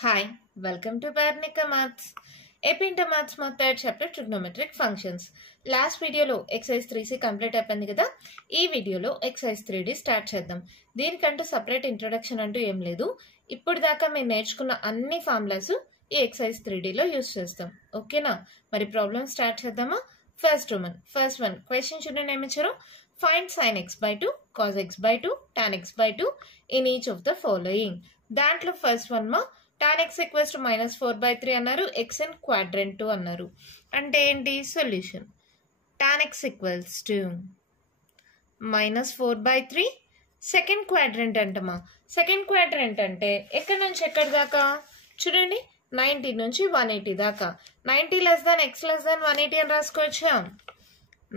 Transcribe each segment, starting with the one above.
Hi, welcome to Barnica Maths. AP Inter Maths third chapter Trigonometric Functions. Last video lo exercise 3C complete అయిపోయింది కదా. ఈ వీడియోలో exercise 3D start చేద్దాం. దీనికంటూ separate introduction అంటూ ఏం లేదు. ఇప్పుడు దాకా మేము నేర్చుకున్న అన్ని ఫార్ములాస్ ఈ exercise 3D లో యూస్ చేస్తాం. ఓకేనా? మరి ప్రాబ్లం స్టార్ట్ చేద్దామా? ఫస్ట్ వన్ క్వశ్చన్ చూడండి ఏమి ఇచ్చారు. Find sin x by 2, cos x by 2, tan x by 2 in each of the following. దాంట్లో ఫస్ట్ వన్ మా tan x equals to -4/3 అన్నారు. x in quadrant 2 అన్నారు. అంటే ఏంటి solution? tan x equals to -4/3 second quadrant అంటమా. Second quadrant అంటే ఎక్కడి నుంచి ఎక్కడి దాకా చూడండి, 90 నుంచి 180 దాకా. 90 < x < 180 అని రాసుకోవచ్చా?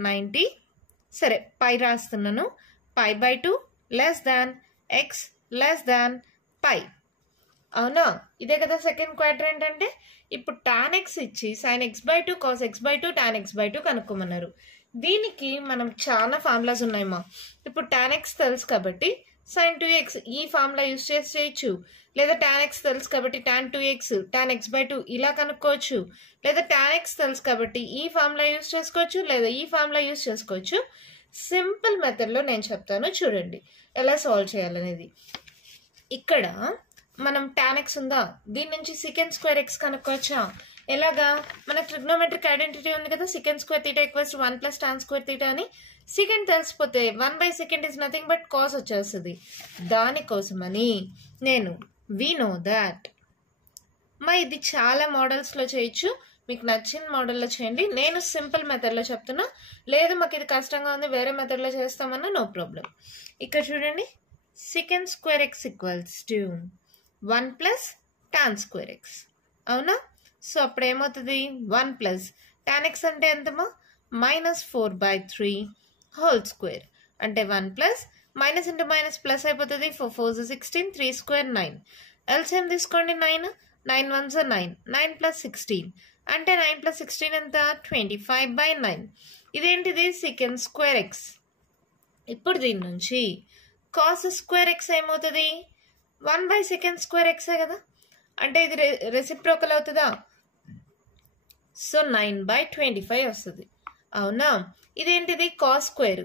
90 సరే పై రాస్తున్నాను. π/2 < x π. అవునా? ఇదే కదా సెకండ్ క్వాడ్రంట్ అంటే. ఇప్పుడు tan x ఇచ్చి sin x by 2 cos x by 2 tan x by 2 కనుక్కోమన్నారు. దీనికి మనం చాలా ఫార్ములాస్ ఉన్నాయమ్మా. ఇప్పుడు tan x తెలుసు కాబట్టి sin 2x ఈ ఫార్ములా యూస్ చేసి చేయొచ్చు. లేదా tan x తెలుసు కాబట్టి tan 2x tan x by 2 ఇలా కనుక్కోవచ్చు. లేదా tan x తెలుసు కాబట్టి ఈ ఫార్ములా యూస్ చేసుకోవచ్చు, లేదా ఈ ఫార్ములా యూస్ చేసుకోవచ్చు. సింపుల్ మెథడ్లో నేను చెప్తాను చూడండి ఎలా సాల్వ్ చేయాలనేది. ఇక్కడ మనం tan x ఉందా, దీని నుంచి secant square x కనుక్కోవచ్చా? ఎలాగా? మనకు ట్రిగ్నోమెట్రిక్ ఐడెంటిటీ ఉంది కదా, secant square theta equals to 1 plus tan square theta అని. secant తెలిసిపోతే 1/secant is nothing but cos వచ్చేస్తుంది. దానికోసమని నేను we know that మా ఇది చాలా మోడల్స్లో చేయొచ్చు. మీకు నచ్చిన మోడల్లో చేయండి. నేను సింపుల్ మెథడ్లో చెప్తున్నా. లేదు మాకు ఇది కష్టంగా ఉంది వేరే మెథడ్లో చేస్తామన్నా నో ప్రాబ్లం. ఇక్కడ చూడండి, secant square x equals to 1 plus tan square x. అవునా? సో అప్పుడు ఏమవుతుంది? 1 plus tan x అంటే ఎంతమా? -4/3 హోల్ స్క్వేర్. అంటే 1 plus minus into minus plus అయిపోతుంది. 4 4 16 3 స్క్వేర్ 9. ఎల్సిఎం తీసుకోండి. 9 9 1 9 9 plus 16 అంటే 9 plus 16 ఎంత? 25/9. ఇదేంటిది? secant square x. ఇప్పుడు దీని నుంచి cos square x ఏమవుతుంది? 1/secant square x కదా. అంటే ఇది రెసిప్రోకల్ అవుతుందా? సో 9/25 వస్తుంది. అవునా? ఇదేంటిది? cos square.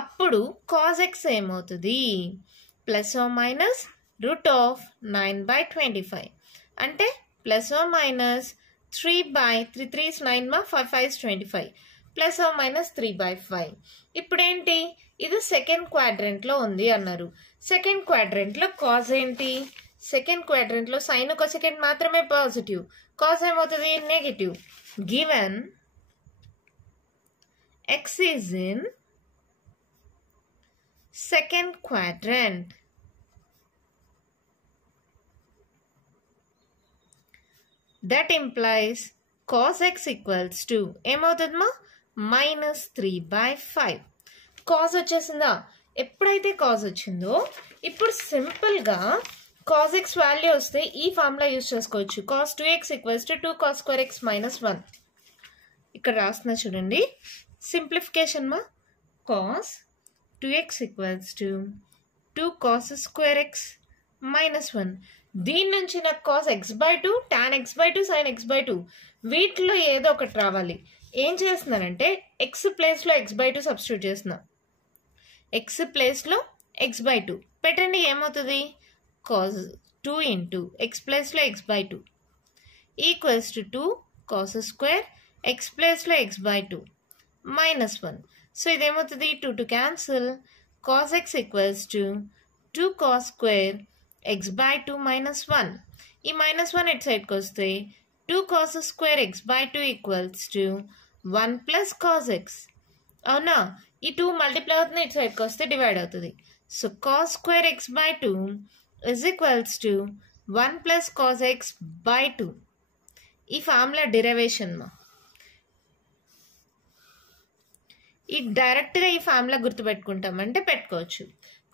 అప్పుడు cos x ఏమవుతుంది? ±√9/25 అంటే ±3/3 3 is 9 మా 5 5 is 25 ±3/5. ఇప్పుడు ఏంటి? ఇది సెకండ్ క్వాడ్రంట్లో ఉంది అన్నారు. సెకండ్ క్వాడ్రంట్లో కాజ్ ఏంటి? సెకండ్ క్వాడ్రంట్లో సైన్ ఒక సెకండ్ మాత్రమే పాజిటివ్, కాజ్ ఏమవుతుంది? Negative. Given X is in second quadrant, that implies cos x equals to ఏమవుతుందమ్మా? -3/5. Cause వచ్చేసిందా? ఎప్పుడైతే కాజ్ వచ్చిందో ఇప్పుడు సింపుల్గా cos x వాల్యూ వస్తే ఈ ఫార్ములా యూజ్ చేసుకోవచ్చు. cos 2x equals to 2 cos square x -1. ఇక్కడ రాస్తున్నా చూడండి, సింప్లిఫికేషన్ మా. cos 2x equals to 2 cos square x -1. దీని నుంచి నాకు cos x by 2 tan x by 2 sin x by 2 వీటిలో ఏదో ఒకటి రావాలి. ఏం చేస్తున్నానంటే x ప్లేస్లో x by 2 సబ్స్టిట్యూట్ చేస్తున్నా. x ప్లేస్లో x by 2 పెట్టండి. ఏమవుతుంది? cos 2 into x ప్లేస్లో x by 2 equals to 2 cos square x ప్లేస్లో x by 2 -1. సో ఇదేమవుతుంది? 2 to cancel. cos x equals to 2 cos square x by 2 -1. ఈ -1 ఎట్ సైడ్కి వస్తే 2 cos square x by 2 equals to 1 plus cos x. అవునా? ఈ 2 multiply అవుతుంది, ఇటు సైడ్కి వస్తే డివైడ్ అవుతుంది. So cos square x by 2 is equals to 1 plus cos x by 2. ఈ ఫార్ములా డెరివేషన్ మా. ఈ డైరెక్ట్గా ఈ ఫార్ములా గుర్తుపెట్టుకుంటామంటే పెట్టుకోవచ్చు.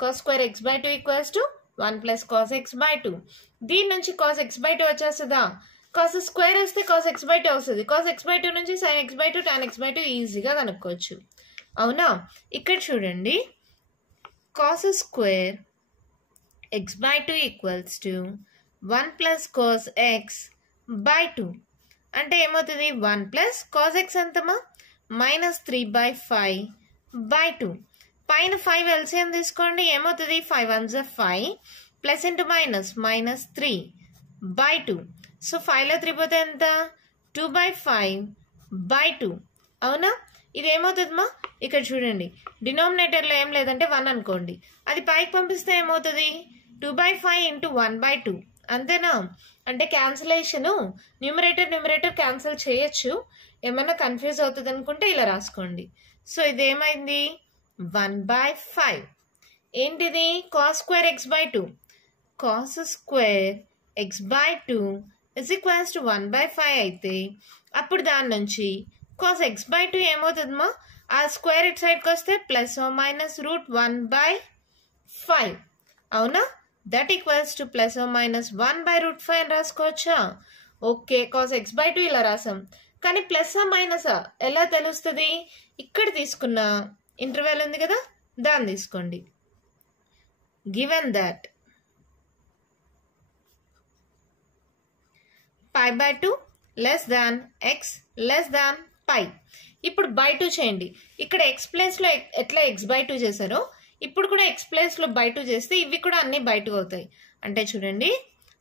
cos square x by 2 equals to 1 plus cos x by 2. దీని నుంచి cos x by 2 వచ్చేస్తుందా? cos స్క్వేర్ వస్తే cos x by 2 వస్తుంది. cos x by 2 నుంచి sin x by 2 tan x by 2 ఈజీగా కనుక్కోవచ్చు. అవునా? ఇక్కడ చూడండి, cos square x by 2 equals to 1 plus cos x by 2 అంటే ఏమవుతుంది 1 ప్లస్ కాస్ ఎక్స్ ఎంతమా -3/5 బై 2 పైన 5 ఎల్సిఎం తీసుకోండి ఏమవుతుంది 5 1 5 plus into minus -3 by 2 so 5లో 3 పోతే ఎంత 2/5 బై 2 అవునా ఇది ఏమవుతుందమ్మా ఇక్కడ చూడండి డినామినేటర్లో ఏం లేదంటే 1 అనుకోండి అది పైకి పంపిస్తే ఏమవుతుంది 2/5 ఇంటూ 1/2 అంతేనా అంటే క్యాన్సిలేషను న్యూమరేటర్ క్యాన్సిల్ చేయొచ్చు ఏమైనా కన్ఫ్యూజ్ అవుతుంది అనుకుంటే ఇలా రాసుకోండి సో ఇది ఏమైంది 1/5 ఏంటిది cos square X by 2 cos square X by 2 is equals to 1/5 అయితే అప్పుడు దాని నుంచి కాస్ ఎక్స్ బై 2 ఏమవుతుందమ్మా ఆ స్క్వేర్ ఇట్ సైడ్కి వస్తే ప్లస్ మైనస్ √1/5 అవునా that equals to plus minus 1/√5 అని రాసుకోవచ్చా ఓకే కాస్ ఎక్స్ బై 2 ఇలా రాసాం కానీ ప్లస్ మైనసా ఎలా తెలుస్తుంది ఇక్కడ తీసుకున్న ఇంటర్వెల్ ఉంది కదా దాన్ని తీసుకోండి given that π/2 less than x less than pi ఇప్పుడు బై 2 చేయండి ఇక్కడ ఎక్స్ ప్లేస్లో ఎట్లా x/2 చేశారో ఇప్పుడు కూడా ఎక్స్ ప్లేస్లో బై 2 చేస్తే ఇవి కూడా అన్ని బై 2 అవుతాయి అంటే చూడండి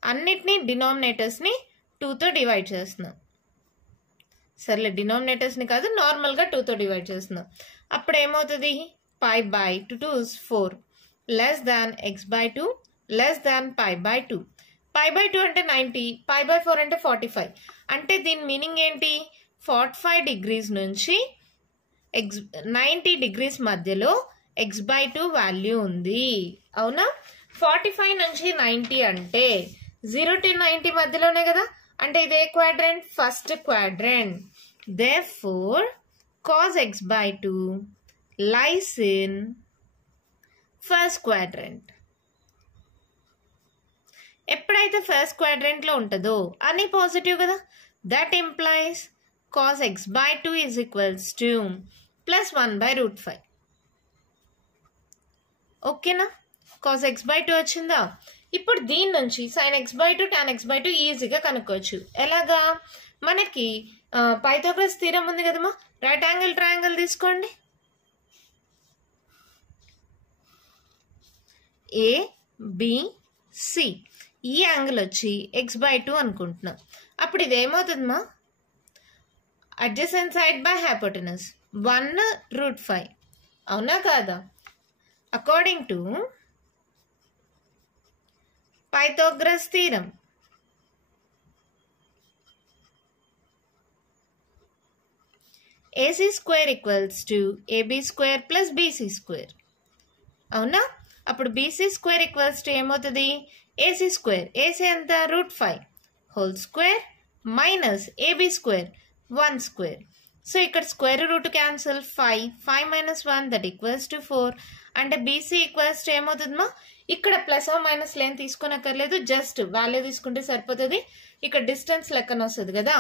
అన్నిటినీ డినామినేటర్స్ని 2తో డివైడ్ చేస్తున్నాం సర్లే డినామినేటర్స్ని కాదు నార్మల్గా 2తో డివైడ్ చేస్తున్నాం అప్పుడు ఏమవుతుంది π/2 2 4 less than x/2 less than π/2 π/2 అంటే 90 π/4 అంటే 45 అంటే దీని మీనింగ్ ఏంటి 45 డిగ్రీస్ నుంచి 90 డిగ్రీస్ మధ్యలో x/2 వాల్యూ ఉంది అవునా 45 నుంచి 90 అంటే 0 to 90 మధ్యలోనే కదా అంటే ఇదే quadrant first quadrant therefore cos x/2 lies in first quadrant ఎప్పుడైతే ఫస్ట్ క్వాడ్రంట్లో ఉంటుందో అన్ని పాజిటివ్ కదా that implies cos x/2 is equals to plus 1/√5 ఓకేనా cos x/2 వచ్చిందా ఇప్పుడు దీని నుంచి sin x/2 tan x/2 ఈజీగా కనుక్కోవచ్చు ఎలాగా మనకి పైథాగరస్ థీరం ఉంది కదమ్మా రైట్ యాంగిల్ ట్రయాంగిల్ తీసుకోండి ABC ఈ యాంగిల్ వచ్చి x/2 అనుకుంటున్నాం అప్పుడు ఇది ఏమవుతుందమ్మా adjacent side by hypotenuse 1/5 అవునా కాదా according to Pythagoras theorem AC square equals to AB square plus BC square అవునా అప్పుడు BC square equals to ఏమవుతుంది AC square AC ఎంత √5 whole square minus AB square 1 square so ఇక్కడ square root cancel 5 minus 1 that equals to 4 అంటే BC equals to ఏమవుతుందమ్మా ఇక్కడ plus minus లేని తీసుకోనక్కర్లేదు just value తీసుకుంటే సరిపోతుంది ఇక్కడ డిస్టెన్స్ లెక్కన వస్తుంది కదా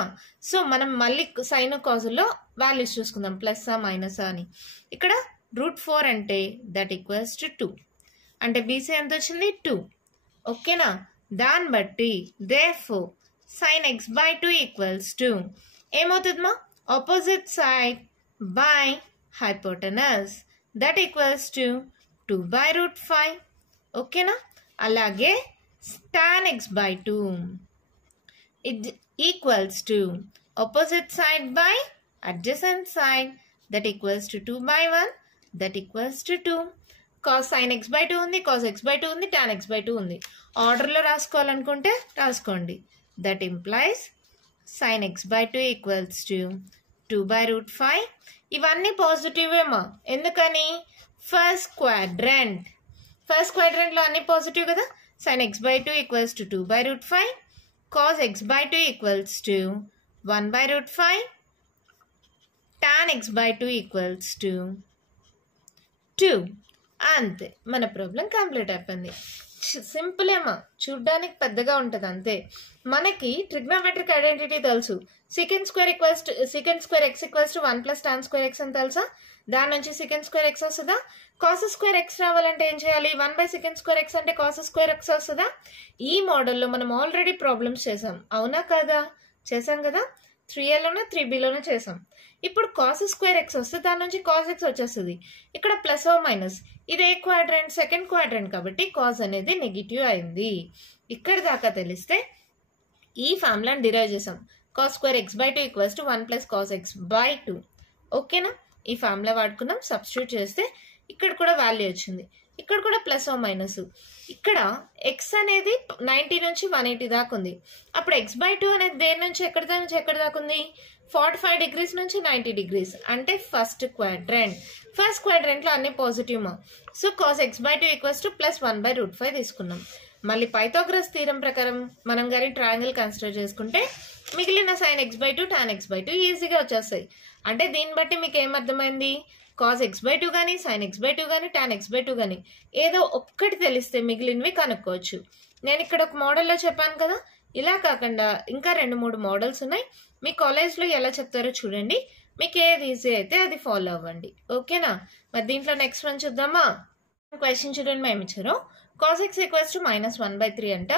సో మనం మళ్ళీ సైన్ కాజుల్లో వాల్యూస్ చూసుకుందాం ప్లస్ మైనస్ అని ఇక్కడ √4 అంటే దట్ ఈక్వల్స్ టు 2 అంటే BC ఎంత వచ్చింది 2 ఓకేనా దాన్ని బట్టి therefore sin x/2 equals to ఏమవుతుందమ్మా opposite side by hypotenuse that equals to 2/√5 ఓకేనా అలాగే tan x/2 it equals to opposite side by adjacent side that equals to 2/1 that equals to 2 cos sin x/2 ఉంది cos x/2 ఉంది tan x/2 ఉంది ఆర్డర్లో రాసుకోవాలనుకుంటే రాసుకోండి that implies sin x/2 equals to 2/√5 ఇవన్నీ పాజిటివేమా ఎందుకని first క్వాడ్రంట్లో అన్ని పాజిటివ్ కదా sin x/2 equals to 2/√5 cos x/2 equals to 1/√5 tan x/2 equals to 2 అంతే మన ప్రాబ్లం కంప్లీట్ అయిపోయింది సింపుల్ ఏమా చూడ్డానికి పెద్దగా ఉంటుంది అంతే మనకి ట్రిగ్నోమెట్రిక్ ఐడెంటిటీ తెలుసు secant square x equals to 1 plus tan square x అని తెలుసా దాని నుంచి సెకండ్ స్క్వేర్ ఎక్స్ వస్తుందా? కాస్ స్క్వేర్ ఎక్స్ రావాలంటే ఏం చేయాలి? 1/second square x అంటే కాస్ స్క్వేర్ ఎక్స్ వస్తుందా? ఈ మోడల్లో మనం ఆల్రెడీ ప్రాబ్లమ్స్ చేసాం, అవునా కదా? చేసాం కదా, 3aలోనే 3bలోనే చేసాం. ఇప్పుడు కాస్ స్క్వేర్ ఎక్స్ వస్తే దాని నుంచి కాస్ ఎక్స్ వచ్చేస్తుంది. ఇక్కడ ప్లస్ ఆర్ మైనస్, ఇది ఏ క్వాడ్రంట్? సెకండ్ క్వాడ్రంట్ కాబట్టి కాస్ అనేది నెగిటివ్ అయింది. ఇక్కడ దాకా తెలిస్తే ఈ ఫార్ములాని డిరైవ్ చేసాం. Cos square x/2 equals to 1 + cos x/2. ఓకేనా? ఈ ఫార్ములా వాడుకున్నాం. సబ్స్టిట్యూట్ చేస్తే ఇక్కడ కూడా వాల్యూ వచ్చింది. ఇక్కడ కూడా ప్లస్ ఆర్ మైనస్. ఇక్కడ ఎక్స్ అనేది 90 నుంచి 180 దాకా ఉంది. అప్పుడు x/2 అనేది దేని నుంచి ఎక్కడ దాకా ఉంది? 45 degrees నుంచి 90 degrees అంటే ఫస్ట్ క్వాడ్రంట్. ఫస్ట్ క్వాడ్రంట్ లో అన్ని పాజిటివ్ మా. So cos x/2 equals to plus 1/√5 తీసుకున్నాం. మళ్ళీ పైథాగరస్ థీరం ప్రకారం మనం కానీ ట్రయాంగిల్ కన్సిడర్ చేసుకుంటే మిగిలిన sin x/2 tan x/2 ఈజీగా వచ్చేస్తాయి. అంటే దీన్ని బట్టి మీకు ఏమర్థమైంది? కాస్ x/2 కానీ sin x/2 కానీ tan x/2 కానీ ఏదో ఒక్కటి తెలిస్తే మిగిలినవి కనుక్కోవచ్చు. నేను ఇక్కడ ఒక మోడల్లో చెప్పాను కదా, ఇలా కాకుండా ఇంకా 2-3 మోడల్స్ ఉన్నాయి. మీ కాలేజ్లో ఎలా చెప్తారో చూడండి, మీకు ఏది ఈజీ అయితే అది ఫాలో అవ్వండి. ఓకేనా? మరి దీంట్లో నెక్స్ట్ వన్ చూద్దామా? క్వశ్చన్ చూడండి, మేము ఇచ్చారు cos x ఈక్వల్స్ టు -1/3 అంట,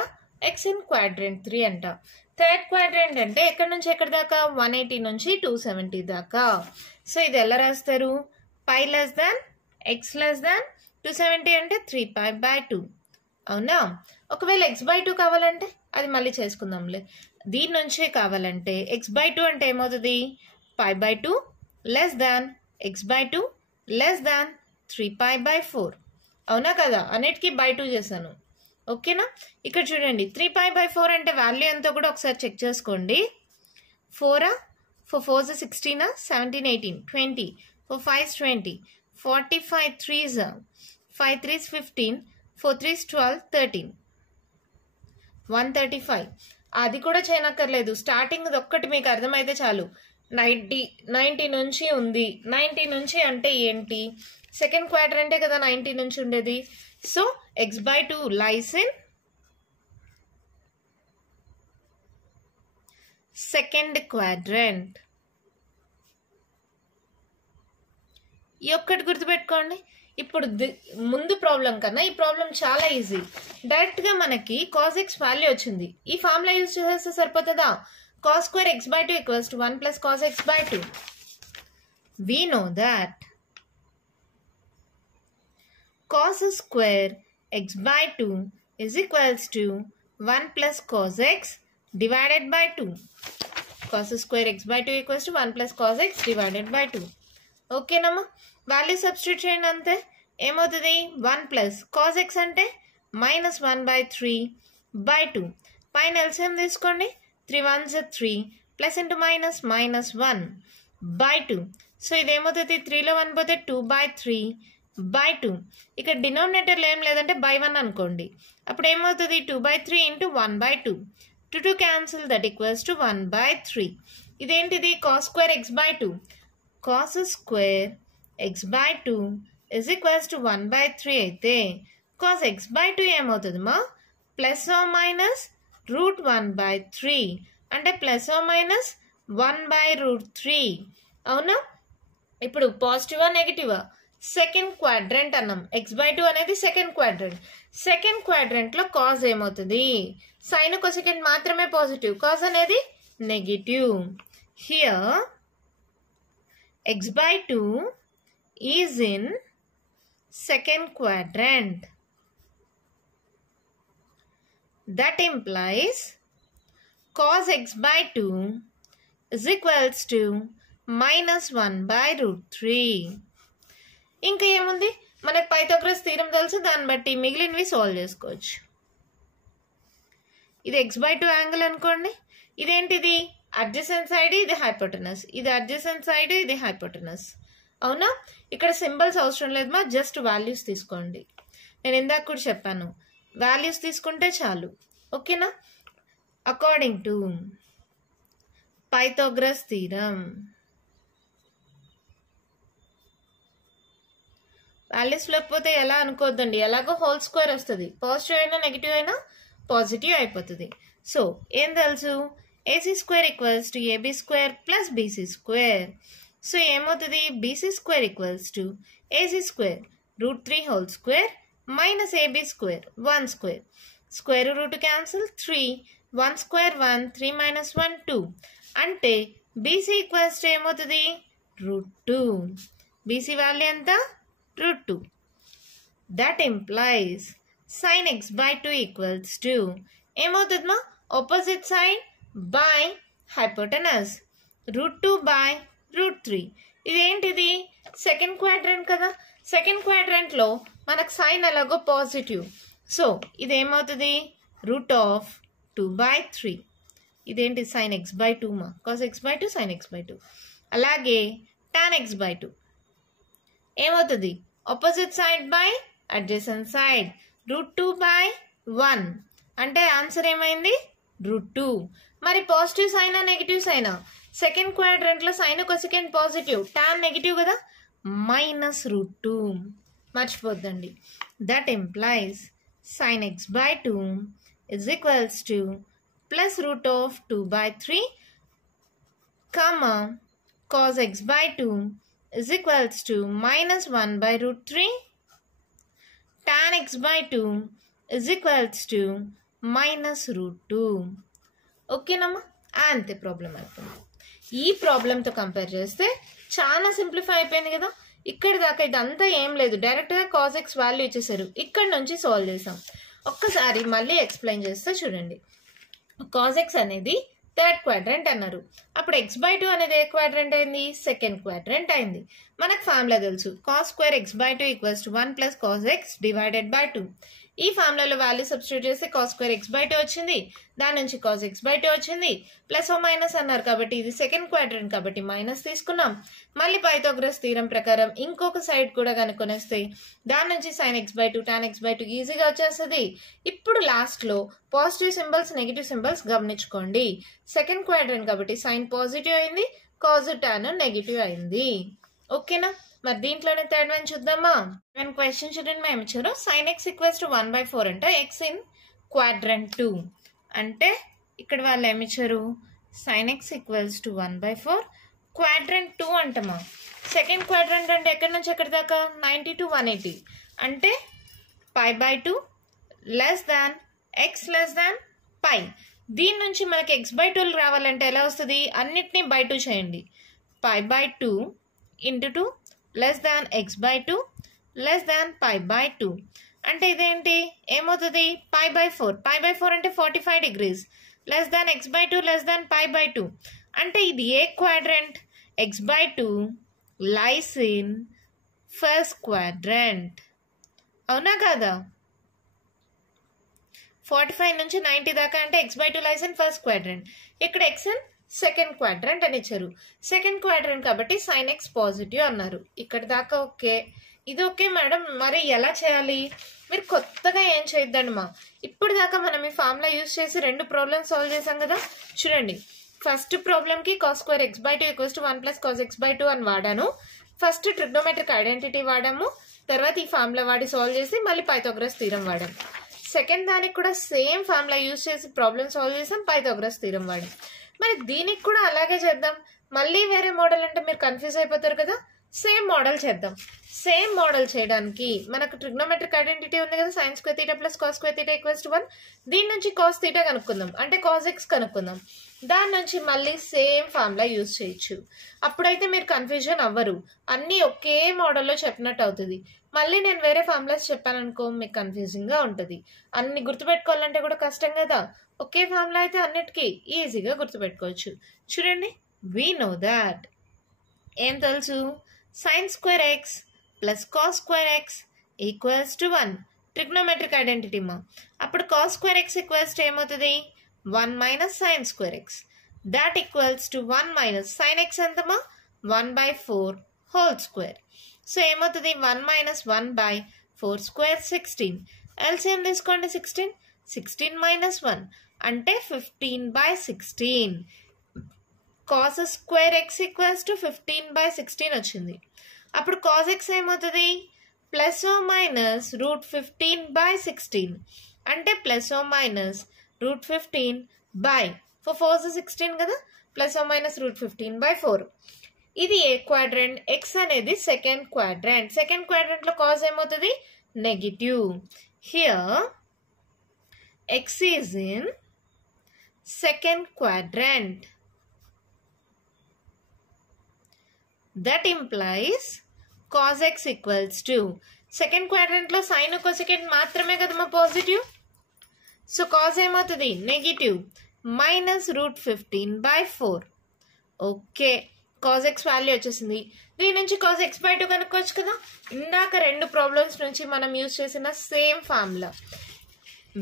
x ఇన్ క్వాడ్రంట్ 3 అంట. థర్డ్ క్వాడ్రంట్ అంటే ఎక్కడి నుంచి ఎక్కడి దాకా? 180 నుంచి 270 దాకా. సో ఇది ఎలా రాస్తారు? π less than x less than 270 అంటే 3π/2. అవునా? ఒకవేళ x/2 కావాలంటే అది మళ్ళీ చేసుకుందాంలే. దీని నుంచి కావాలంటే x/2 అంటే ఏమవుతుంది? π/2 less than x/2 less than 3π/4. అవునా కదా? అన్నిటికీ by2 చేశాను. ఓకేనా? ఇక్కడ చూడండి 3π/4 అంటే వాల్యూ ఎంతో కూడా ఒకసారి చెక్ చేసుకోండి. 4 4 16 17 18 20 4 5 20 45 3s 5 3s 15 4 3s 12 13 135. అది కూడా చేయనక్కర్లేదు, స్టార్టింగ్ ఒక్కటి మీకు అర్థమైతే చాలు. 90 నుంచి ఉంది. 90 నుంచి అంటే ఏంటి? సెకండ్ క్వాడ్రంటే కదా 90 నుంచి ఉండేది. So x/2 lies in second quadrant. ఈ ఒక్కటి గుర్తుపెట్టుకోండి. ఇప్పుడు ముందు ప్రాబ్లం కన్నా ఈ ప్రాబ్లం చాలా ఈజీ. డైరెక్ట్ గా మనకి cos x వాల్యూ వచ్చింది. ఈ ఫార్ములా యూజ్ చేస్తే సరిపోతుందా? cos square x/2 equals to 1 + cos x/2. We know that cos square x/2 is equals to 1 + cos x divided by 2. Cos square x/2 equals to 1 + cos x divided by 2. ఓకేనమ్మా? Value substitute చేయండి అంతే. ఏమవుతుంది? 1 + cos x అంటే -1/3/2. పైన LCM తీసుకోండి. 3 1s 3 plus into minus -1/2. So ఇదేమవుతుంది? 3లో 1 పోతే 2/3/2. ఇక్కడ డినామినేటర్లో ఏం లేదంటే by1 అనుకోండి. అప్పుడు ఏమవుతుంది? 2/3 into 1/2. 2 cancel, that equals to 1/3. ఇదేంటిది? cos square x/2. cos square x/2 is equals to 1/3 అయితే cos x/2 ఏమవుతుంది మా? ప్లస్ ఆర్ మైనస్ √1/3 అంటే ప్లస్ ఆర్ మైనస్ 1/√3. అవునా? ఇప్పుడు పాజిటివా నెగిటివా? సెకండ్ క్వాడ్రంట్ అన్నాం. x/2 అనేది సెకండ్ క్వాడ్రంట్. సెకండ్ క్వాడ్రంట్ లో కాజ్ ఏమవుతుంది? సైన్ కొసెకండ్ మాత్రమే పాజిటివ్, కాజ్ అనేది negative. Here x/2 is in second quadrant. That implies cos x/2 is equals to -1/√3. ఇంకా ఏముంది? మనకు పైథాగరస్ థీరం తెలుసు, దాన్ని బట్టి మిగిలినవి సాల్వ్ చేసుకోవచ్చు. ఇది x/2 యాంగిల్ అనుకోండి. ఇదేంటిది? అడ్జసెంట్ సైడ్, ఇది హైపోటెనస్. ఇది అడ్జసెంట్ సైడ్, ఇది హైపోటెనస్. అవునా? ఇక్కడ సింబల్స్ అవసరం లేదు మా, జస్ట్ వాల్యూస్ తీసుకోండి. నేను ఇందాక కూడా చెప్పాను, వాల్యూస్ తీసుకుంటే చాలు. ఓకేనా? According to Pythagoras theorem values లేకపోతే ఎలా అనుకోవద్దండి, ఎలాగో హోల్ స్క్వేర్ వస్తుంది. పాజిటివ్ అయినా నెగిటివ్ అయినా పాజిటివ్ అయిపోతుంది. సో ఏం తెలుసు? AC² equals to AB² plus BC². So ఏమవుతుంది BC square equals to AC square √3 whole square minus AB square 1 square square root cancel 3 1 square 1 3 minus 1 2 అంటే బీసీ ఈక్వల్స్ టు ఏమవుతుంది √2 BC value ఎంత √2 that implies sin x by 2 equals to ఏమవుతుంది మా opposite side by hypotenuse √2 by √3 ఇదేంటిది second quadrant కదా second క్వాడ్రంట్లో మనకు sign ఎలాగో positive so ఇదేమవుతుంది √2/3 ఇదేంటి sin x by 2 మా cos x by 2 sin x by 2 అలాగే tan x by 2 ఏమవుతుంది opposite side by adjacent side √2/1 అంటే ఆన్సర్ ఏమైంది √2 మరి పాజిటివ్ సైనా నెగిటివ్ సైనా సెకండ్ క్వాడ్రంట్లో sine cosecant positive tan negative కదా -√2 మర్చిపోద్దండి that implies sin x by 2 is equals to +√2/3 comma cos x by 2 is equals to -1/√3 tan x by 2 is equals to -√2 ఓకేనమ్మా అంతే ప్రాబ్లం అయిపోయింది ఈ ప్రాబ్లంతో కంపేర్ చేస్తే చాలా సింప్లిఫై అయిపోయింది కదా ఇక్కడ దాకా ఇదంతా ఏం లేదు డైరెక్ట్గా cos x వాల్యూ ఇచ్చేసారు ఇక్కడ నుంచి సాల్వ్ చేసాం ఒక్కసారి మళ్ళీ ఎక్స్ప్లెయిన్ చేస్తే చూడండి cos x అనేది థర్డ్ క్వాడ్రంట్ అన్నారు అప్పుడు x by 2 అనేది ఏ క్వాడ్రంట్ అయింది సెకండ్ క్వాడ్రంట్ అయింది మనకు ఫార్ములా తెలుసు cos square x by 2 equals to 1 + cos x divided by 2 ఈ ఫార్ములాలో వాల్యూ సబ్స్టిట్యూట్ చేస్తే cos square x by 2 వచ్చింది దాని నుంచి cos x by 2 వచ్చింది ప్లస్ ఓ మైనస్ అన్నారు కాబట్టి ఇది సెకండ్ క్వాడ్రంట్ కాబట్టి మైనస్ తీసుకున్నాం మళ్ళీ పైథాగరస్ థీరం ప్రకారం ఇంకొక సైడ్ కూడా కనుక్కొనేస్తే దాని నుంచి sin x by 2 tan x by 2 ఈజీగా వచ్చేస్తుంది ఇప్పుడు లాస్ట్లో పాజిటివ్ సింబల్స్ నెగిటివ్ సింబల్స్ గమనించుకోండి సెకండ్ క్వాడ్రంట్ కాబట్టి సైన్ పాజిటివ్ అయింది కాజ్ టాన్ నెగిటివ్ అయింది ఓకేనా మరి దీంట్లోనే థర్డ్ వన్ చూద్దామా క్వశ్చన్ చూడండి మేము ఇచ్చారు sin x ఈక్వల్స్ టు 1/4 అంటే x ఇన్ క్వాడ్రంట్ 2 అంటే ఇక్కడ వాళ్ళు ఏమిచ్చారు sin x equals to 1/4 quadrant 2 అంటమా సెకండ్ క్వాడ్రంట్ అంటే ఎక్కడి నుంచి ఎక్కడి దాకా 90 to 180 అంటే π/2 less than x less than π దీని నుంచి మనకి x by 2 రావాలంటే ఎలా వస్తుంది అన్నిటినీ by 2 చేయండి π/2 into 2 less than x by 2 less than π/2 అంటే ఇదేంటి ఏమవుతుంది π/4 అంటే 45 degrees less than x by 2 less than π/2 అంటే ఇది ఏ quadrant x by 2 lies in first quadrant అవునా కదా 45 నుంచి 90 దాకా అంటే x by 2 lies in first quadrant ఇక్కడ x in సెకండ్ క్వాడ్రంట్ అని ఇచ్చారు సెకండ్ క్వాడ్రంట్ కాబట్టి sin x పాజిటివ్ అన్నారు ఇక్కడ దాకా ఓకే ఇది ఓకే మేడం మరి ఎలా చేయాలి మీరు కొత్తగా ఏం చేయొద్దండి మా ఇప్పుడు దాకా మనం ఈ ఫార్ములా యూజ్ చేసి రెండు ప్రాబ్లమ్స్ సాల్వ్ చేసాం కదా చూడండి ఫస్ట్ ప్రాబ్లంకి cos square x by 2 equals to 1 + cos x by 2 అని వాడాను ఫస్ట్ ట్రిగ్నోమెట్రిక్ ఐడెంటిటీ వాడాము తర్వాత ఈ ఫార్ములా వాడి సాల్వ్ చేసి మళ్ళీ పైథాగరస్ థీరం వాడాం సెకండ్ దానికి కూడా సేమ్ ఫార్ములా యూజ్ చేసి ప్రాబ్లమ్ సాల్వ్ చేసాం పైథాగరస్ థీరం వాడాం మరి దీనికి కూడా అలాగే చేద్దాం మళ్ళీ వేరే మోడల్ అంటే మీరు కన్ఫ్యూజ్ అయిపోతారు కదా సేమ్ మోడల్ చేద్దాం సేమ్ మోడల్ చేయడానికి మనకు ట్రిగ్నోమెట్రిక్ ఐడెంటిటీ ఉంది కదా sin square theta + cos square theta equals to 1 దీని నుంచి cos theta కనుక్కుందాం అంటే cos x కనుక్కుందాం దాని నుంచి మళ్ళీ సేమ్ ఫార్ములా యూజ్ చేయొచ్చు అప్పుడైతే మీరు కన్ఫ్యూజన్ అవ్వరు అన్నీ ఒకే మోడల్లో చెప్పినట్టు అవుతుంది మళ్ళీ నేను వేరే ఫార్ములాస్ చెప్పాను అనుకో మీకు కన్ఫ్యూజింగ్గా ఉంటుంది అన్ని గుర్తుపెట్టుకోవాలంటే కూడా కష్టం కదా ఒకే ఫార్ములా అయితే అన్నిటికీ ఈజీగా గుర్తుపెట్టుకోవచ్చు చూడండి we know that ఏం తెలుసు sin square x plus cos square x equals to 1 trigonometric identity మా అప్పుడు cos square x equals to ఏమవుతుంది 1 - sin square x that equals to 1 - sin x ఎంతమా 1/4 whole square so ఏమవుతుంది 1 - 1/4 స్క్వేర్ 16 ఎల్సిఎం తీసుకోండి 16 - 1 అంటే 15/16 cos square x equals to 15/16 వచ్చింది అప్పుడు cos x ఏమవుతుంది ±√15/16 అంటే ±√15/4 4 16 కదా ±√15/4 ఇది ఏ క్వాడ్రంట్, ఎక్స్ అనేది సెకండ్ క్వాడ్రంట్. సెకండ్ క్వాడ్రంట్ లో కాజ్ ఏమవుతుంది? Negative. Here X is in second quadrant. That implies cos x equals to, second quadrant లో సైన్ కొసెకండ్ మాత్రమే కదమ్మా పాజిటివ్. సో కాజ్ ఏమవుతుంది? Negative. -√15/4. Okay, cos x value వచ్చేసింది. దీని నుంచి cos x/2 కనుక్కోవచ్చు కదా. ఇందాక రెండు ప్రాబ్లమ్స్ నుంచి మనం యూజ్ చేసిన same formula.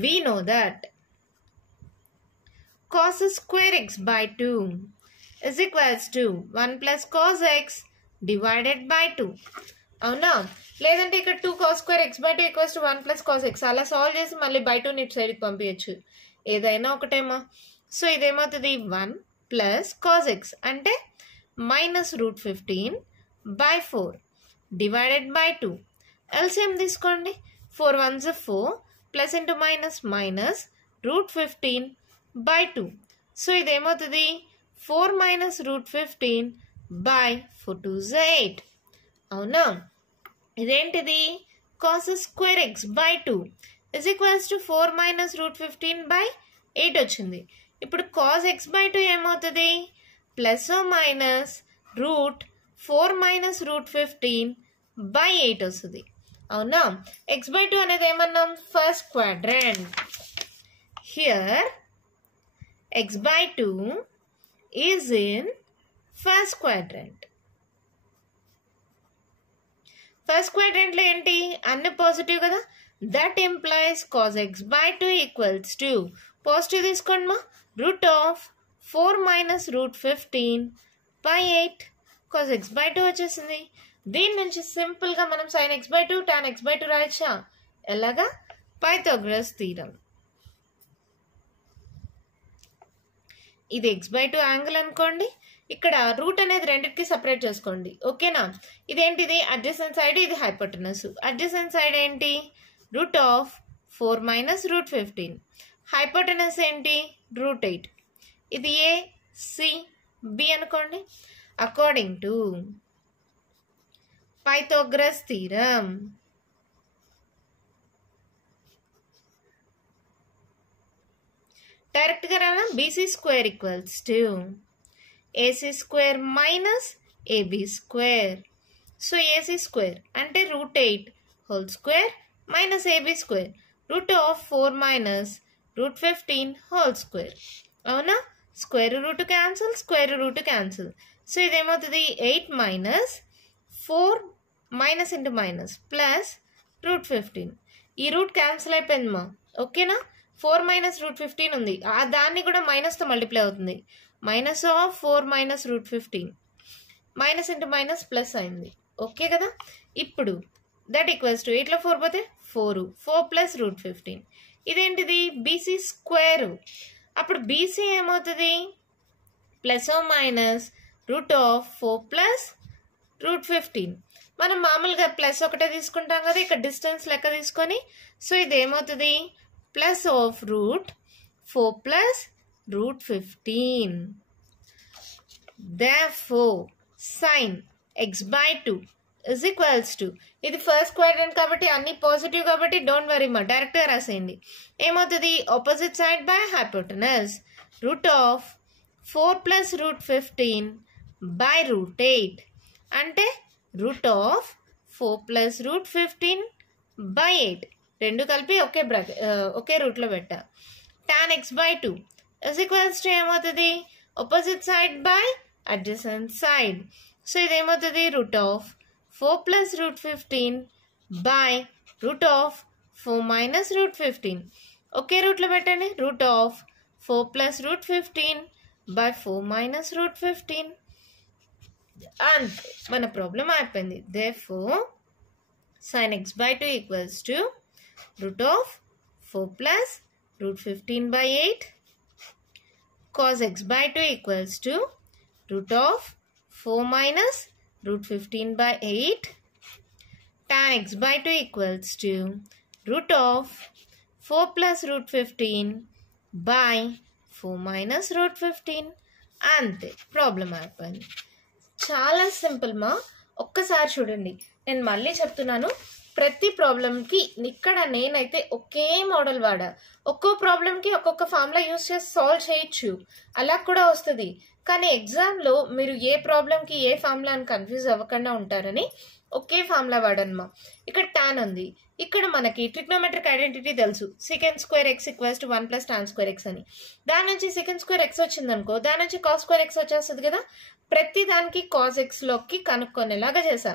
We know that cos square x/2 is equals to 1 plus cos x divided by 2. అవునా? లేదంటే ఇక్కడ 2 cos square x/2 equals to 1 plus cos x అలా సాల్వ్ చేసి మళ్ళీ బై 2 ఇటు సైడ్కి పంపించచ్చు. ఏదైనా ఒకటేమో. సో ఇదేమవుతుంది? 1 plus cos x అంటే -√15/4 divided by 2. ఎల్సిఎం తీసుకోండి. 4 1s 4 plus into minus minus √15/2. So ఇదేమవుతుంది? 4 -√15/4 2s 8. అవునా? ఇదేంటిది? cos square x/2 is equals to 4 -√15/8 వచ్చింది. ఇప్పుడు cos x/2 ఏమవుతుంది? ప్లస్ మైనస్ √4 -√15/8 వస్తుంది. అవునా? x/2 అనేది ఏమన్నాం? First quadrant. Here x/2 is in first quadrant. First quadrant లో ఏంటి? అన్ని పాజిటివ్ కదా. That implies cos x/2 equals to, positive తీసుకోండి మా, √4 -√15/8. cos x/2 వచ్చేసింది. దీని నుంచి సింపుల్ గా మనం sin x/2 tan x/2 రాయచ్చా? ఎలాగా? Pythagoras theorem. ఇది x/2 యాంగిల్ అనుకోండి. ఇక్కడ రూట్ అనేది రెండింటికి సపరేట్ చేసుకోండి. ఓకేనా? ఇదేంటిది? అడ్జసెంట్ సైడ్, ఇది హైపోటెనస్. అడ్జసెంట్ సైడ్ ఏంటి? √4 -√15. హైపోటెనస్ ఏంటి? √8. ఇది ఏ, సి, బి అనుకోండి. According to Pythagoras theorem, direct గా రానా? BC square equals to AC square minus AB square. So AC square అంటే √8 whole square minus AB square, √4 -√15 whole square. అవునా? Square root cancel, square root cancel. So ఇదేమవుతుంది? 8 -4 minus into minus plus √15. ఈ root cancel అయిపోయింది మా. ఓకేనా? 4 -√15 ఉంది, ఆ దాన్ని కూడా మైనస్తో మల్టిప్లై అవుతుంది. -4 -√15 మైనస్ ఇంటూ మైనస్ ప్లస్ అయింది. ఓకే కదా? ఇప్పుడు దట్ ఈక్వల్స్ టు 8లో 4 పోతే 4 4 + √15. ఇదేంటిది? BC square. అప్పుడు BC ఏమవుతుంది? Plus minus √4 + √15. మనం మామూలుగా ప్లస్ ఒకటే తీసుకుంటాం కదా, ఇక్కడ డిస్టెన్స్ లెక్క తీసుకొని. సో ఇది ఏమవుతుంది? +√4 + √15. Therefore sin x/2 is equals to, ఇది ఫస్ట్ క్వాడ్రంట్ కాబట్టి అన్ని పాజిటివ్ కాబట్టి డోంట్ వరీ మా, డైరెక్ట్గా రాసేయండి. ఏమవుతుంది? ఆపోజిట్ సైడ్ బై హైపోటెనస్, √4 + √15/8 అంటే √4 + √15/8. రెండు కలిపి ఒకే రూట్లో పెట్టా. tan x/2 is equals to ఏమవుతుంది? Opposite side by adjacent side. So ఇదేమవుతుంది? √4 + √15/√4 -√15. ఒకే రూట్లో పెట్టండి. √4 + √15/4 -√15. అంతే, మన ప్రాబ్లం అయిపోయింది. Therefore sin x/2 equals to √4 + √15/8. cos x/2 equals to √4 -√15/8. tan x/2 equals to √4 + √15/4 -√15. అంతే, ప్రాబ్లం అయిపోయింది. చాలా సింపుల్ మా. ఒక్కసారి చూడండి, నేను మళ్ళీ చెప్తున్నాను. ప్రతి ప్రాబ్లంకి ఇక్కడ నేనైతే ఒకే మోడల్ వాడా. ఒక్కో ప్రాబ్లంకి ఒక్కొక్క ఫార్ములా యూస్ చేసి సాల్వ్ చేయొచ్చు, అలా కూడా వస్తుంది. కానీ ఎగ్జామ్లో మీరు ఏ ప్రాబ్లంకి ఏ ఫార్ములా అని కన్ఫ్యూజ్ అవ్వకుండా ఉంటారని ఒకే ఫార్ములా వాడనమా. ఇక్కడ టాన్ ఉంది, ఇక్కడ మనకి ట్రిగ్నోమెట్రిక్ ఐడెంటిటీ తెలుసు, second square X equals to 1 + tan square X అని. దాని నుంచి సెకండ్ స్క్వేర్ ఎక్స్ వచ్చింది అనుకో, దాని నుంచి కాస్ స్క్వేర్ ఎక్స్ వచ్చేస్తుంది కదా. ప్రతి దానికి కాస్ ఎక్స్లోకి కనుక్కొనేలాగా చేశా.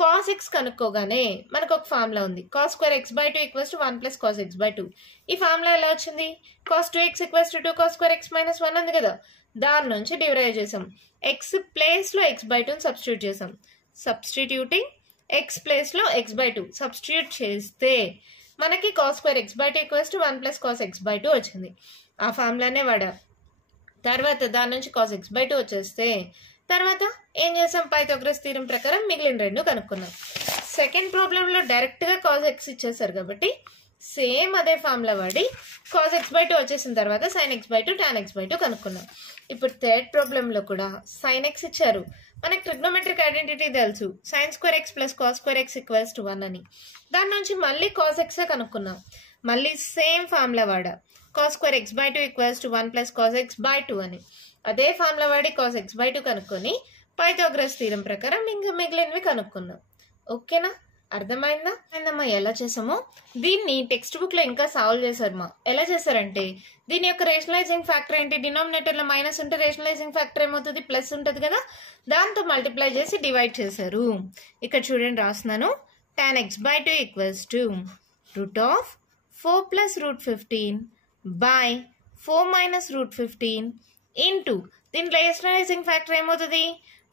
కాస్ ఎక్స్ కనుక్కోగానే మనకు ఒక ఫార్ములా ఉంది, cos square X by 2 equals to 1 + cos x / 2. ఈ ఫార్ములా ఎలా వచ్చింది? Cos 2x equals to 2 cos square X - 1 ఉంది కదా, దాని నుంచి డిరైవ్ చేసాం. ఎక్స్ ప్లేస్లో x / 2 సబ్స్టిట్యూట్ చేసాం. సబ్స్టిట్యూటింగ్ x ప్లేస్లో x / 2 సబ్స్టిట్యూట్ చేస్తే మనకి cos square X by 2 equals to 1 + cos x / 2 వచ్చింది. ఆ ఫార్ములానే వాడా. తర్వాత దాని నుంచి cos x / 2 వచ్చేస్తే తర్వాత ఏం చేసాం? పైథాగరస్ థీరం ప్రకారం మిగిలిన రెండు కనుక్కున్నాం. సెకండ్ ప్రాబ్లంలో డైరెక్ట్గా cos x ఇచ్చేసారు కాబట్టి సేమ్ అదే ఫార్ములా వాడి cos x / 2 వచ్చేసిన తర్వాత sin x / 2 tan x / 2 కనుక్కున్నాం. ఇప్పుడు థర్డ్ ప్రాబ్లంలో కూడా sin x ఇచ్చారు, మనకి ట్రిగ్నోమెట్రిక్ ఐడెంటిటీ తెలుసు, sin square X + cos square X equals to 1 అని. దాని నుంచి మళ్ళీ cos x కనుక్కున్నాం. మళ్ళీ సేమ్ ఫార్ములా వాడా, cos square X / 2 equals to 1 + cos x / 2 అని. అదే ఫార్ములా వాడి cos x / 2 కనుక్కొని పైథాగరస్ థీరం ప్రకారం ఇంకా మిగిలినవి కనుక్కున్నాం. ఓకేనా? అర్థమైందా? అయిందమ్మా ఎలా చేసామో. దీన్ని టెక్స్ట్ బుక్లో ఇంకా సాల్వ్ చేశారమ్మా. ఎలా చేశారంటే దీని యొక్క రేషనలైజింగ్ ఫ్యాక్టర్ ఏంటి? డినామినేటర్లో మైనస్ ఉంటే రేషనలైజింగ్ ఫ్యాక్టర్ ఏమవుతుంది? ప్లస్ ఉంటుంది కదా, దాంతో మల్టిప్లై చేసి డివైడ్ చేశారు. ఇక్కడ చూడండి రాస్తున్నాను, tan x / 2 equals to √4 + √15 by 4 - √15 into దీని రేషనలైజింగ్ ఫ్యాక్టర్ ఏమవుతుంది?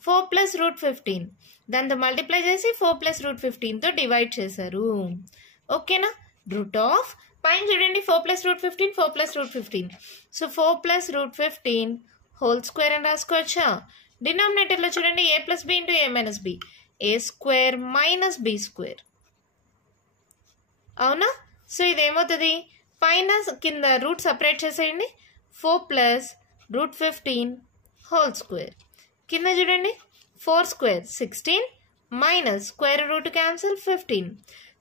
4 + √15, దాంతో మల్టిప్లై చేసి 4 + √15తో డివైడ్ చేశారు. ఓకేనా? పైన చూడండి 4 + √15 4 + √15, సో 4 + √15 హోల్ స్క్వేర్ అని రాసుకోవచ్చా? డినామినేటర్లో చూడండి a + b × a - b, a² - b². అవునా? సో ఇదేమవుతుంది? పైన కింద రూట్ సపరేట్ చేసేయండి, 4 + √15 హోల్ స్క్వేర్. కింద చూడండి 4² 16 మైనస్ స్క్వేర్ రూట్ క్యాన్సిల్ 15.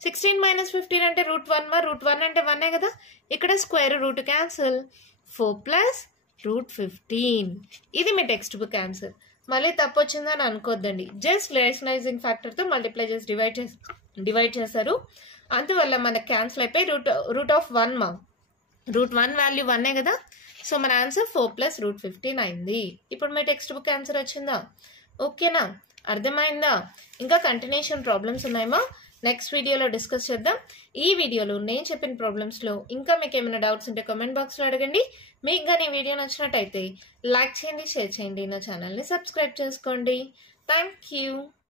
16 - 15 అంటే √1 √1 అంటే 1 కదా, ఇక్కడ స్క్వేర్ రూట్ క్యాన్సిల్ 4 + √15. ఇది మీ టెక్స్ట్ బుక్ ఆన్సర్. మళ్ళీ తప్పు వచ్చిందని అనుకోద్దండి, జస్ట్ రేషనలైజింగ్ ఫ్యాక్టర్తో మల్టిప్లై చేసి డివైడ్ చేశారు. అందువల్ల మనకు క్యాన్సిల్ అయిపోయి √1 మా. √1 వాల్యూ 1 కదా, సో మన ఆన్సర్ 4 + √15 అయింది. ఇప్పుడు మీ టెక్స్ట్ బుక్ ఆన్సర్ వచ్చిందా? ఓకేనా? అర్థమైందా? ఇంకా కంటిన్యూషన్ ప్రాబ్లమ్స్ ఉన్నాయమ్మా, నెక్స్ట్ వీడియోలో డిస్కస్ చేద్దాం. ఈ వీడియోలో నేను చెప్పిన ప్రాబ్లమ్స్లో ఇంకా మీకు ఏమైనా డౌట్స్ ఉంటే కామెంట్ బాక్స్లో అడగండి. మీకు కానీ వీడియో నచ్చినట్టయితే లైక్ చేయండి, షేర్ చేయండి, నా ఛానల్ని సబ్స్క్రైబ్ చేసుకోండి. Thank you.